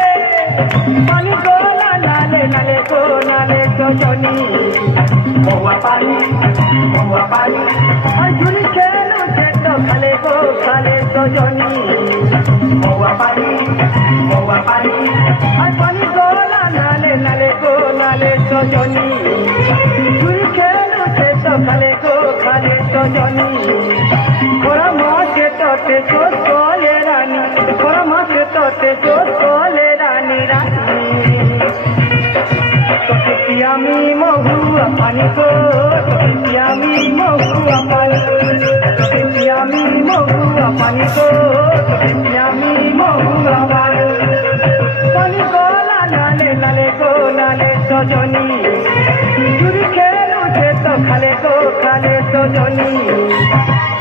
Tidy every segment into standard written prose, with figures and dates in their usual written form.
पानी को नाले नाले को नाले तो जनी महुआ पानी झुरी खेलू से तो खाले तो जनी महुआ पानी पानी को नाले नाले को नाले तो जनी झुरी खेलू से तो खाले तो जनी थोड़ा माँ के तोते सोच कोले रानी थोड़ा माँ के तोते सोच कोले रानी আমি মহুয়া পানি গো আমি মহুয়া পানি আমি মহুয়া পানি গো আমি মহুয়া পানি পানি গো নালে নালে গো নালে সজনী চুরি খেলু যে তো খালে সজনী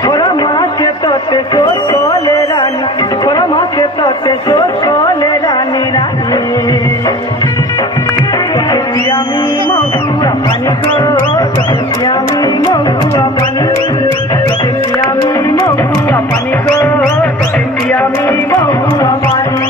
ওরা মাকে তোতে সোচ কোলে রানী ওরা মাকে তোতে সোচ কোলে রানী রানী আমি মহুয়া পানি গো আমি মহুয়া পানি আমি মহুয়া পানি গো আমি মহুয়া পানি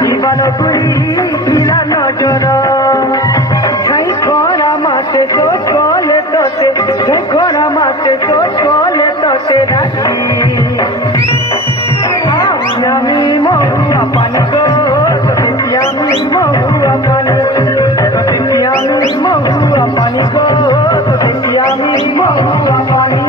জীবন গুলি কিলা নজর ছাই খরা মাতে তো চলে তোতে ছাই খরা মাতে তো চলে তোতে রাখি আমি মহুয়া পানি গো আমি মহুয়া পানি আমি মহুয়া পানি গো আমি মহুয়া পানি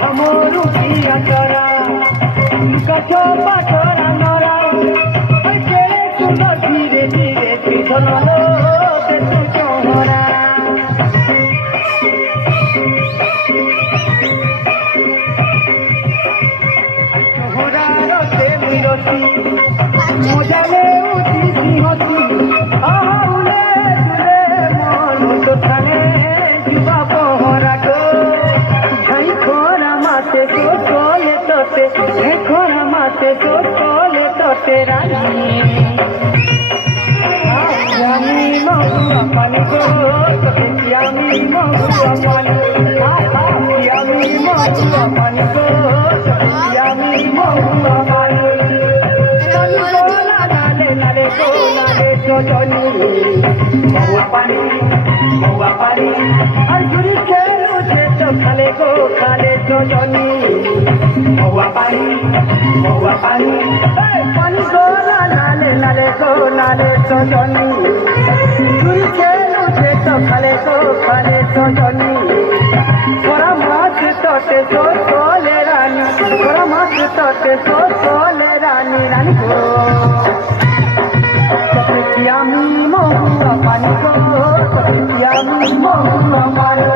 हमरू पिया तोरा कछो पाथरा नरा केले सुंदर धीरे धीरे पिधलो ते तू चोहरा चोहरा रोते मिरती मजाले उठी सिंहती आहुले दुले मन तो थाने जुबा पहरा गो झाई खोरा माते तो चले तोते खोरा माते तो चले तोते रानी আমি মহুয়া পানি গো আমি মহুয়া পানি আমি মহুয়া পানি গো আমি মহুয়া পানি নালে নালে গো নালে সজনী মহুয়া পানি আর ঝুরি খেলু যে তো খালে সজনী মহুয়া পানি পানি গো নালে নালে গো নালে সজনী ঝুরি খেলু যে তো খালে সজনী ওরা মাছ তোতে সোচ কোলে রানী ওরা মাছ তোতে সোচ কোলে রানী রানী গো আমি মহুয়া পানি গো আমি মহুয়া পানি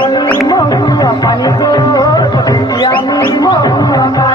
আমি মহুয়া পানি গো আমি মহুয়া পানি